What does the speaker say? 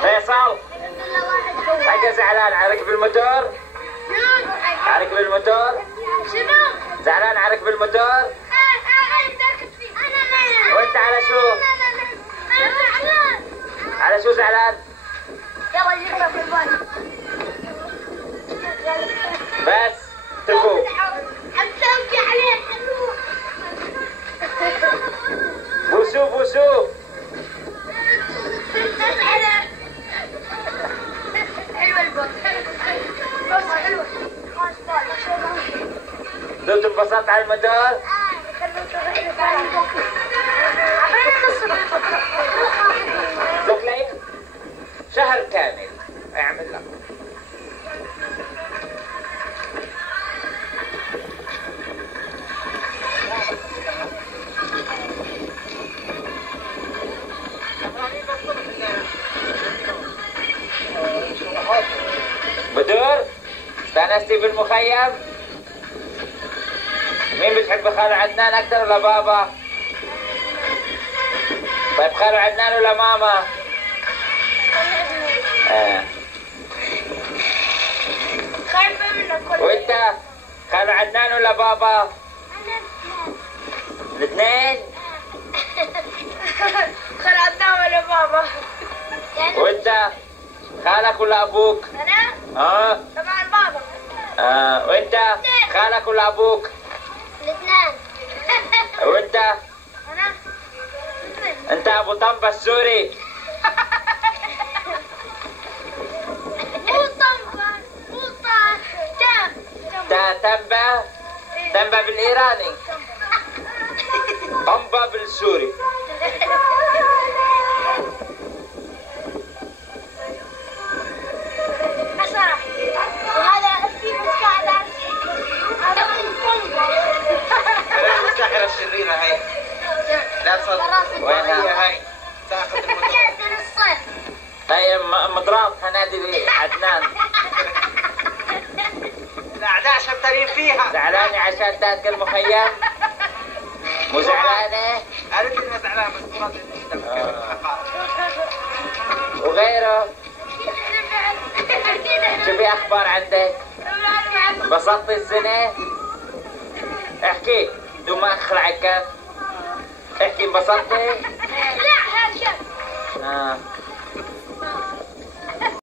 فيصل حاجة زعلان على ركب الموتور؟ على ركب الموتور؟ شنو؟ زعلان على ركب الموتور؟ وانت على شو؟ على شو زعلان؟ يلا نجرب في البال. بس تفوق. حمسوكي عليه بوسو بوسو. حلوة البال. بس حلوة. دلت انبسطت على الموتور؟ لك لك شهر كامل اعمل لك. بدور استانستي بالمخيم؟ مين بتحب خالو عدنان اكثر ولا بابا؟ طيب خالو عدنان ولا ماما؟ خايفة منك. وانت خالو عدنان ولا بابا؟ الاثنين؟ خال عدنان ولا بابا؟ وانت خالك ولا ابوك؟ أنا؟ طبعا بابا. وانت خالك ولا ابوك؟ الاثنين. وانت؟ أنا؟ انت ابو طنبة السوري؟ مو طنبة. مو تنبة؟ تنبة بالايراني؟ طنبة بالسوري. وهذا ستيف قاعد هذا طنبة. الساحرة الشريرة هاي. لا تصدق. وينها؟ هاي تاخذ الموتور. كأس الصيف. طيب مضراب هنادي عدنان. الأعداء شمترين فيها. زعلانة عشان تاكل المخيم؟ مو زعلانة؟ قالت لي إنها زعلانة بس مرات وغيره؟ شو في أخبار عندك؟ انبسطتي السنة؟ احكي بدون ما أخلع الكف. احكي انبسطتي؟ لا هالشيء.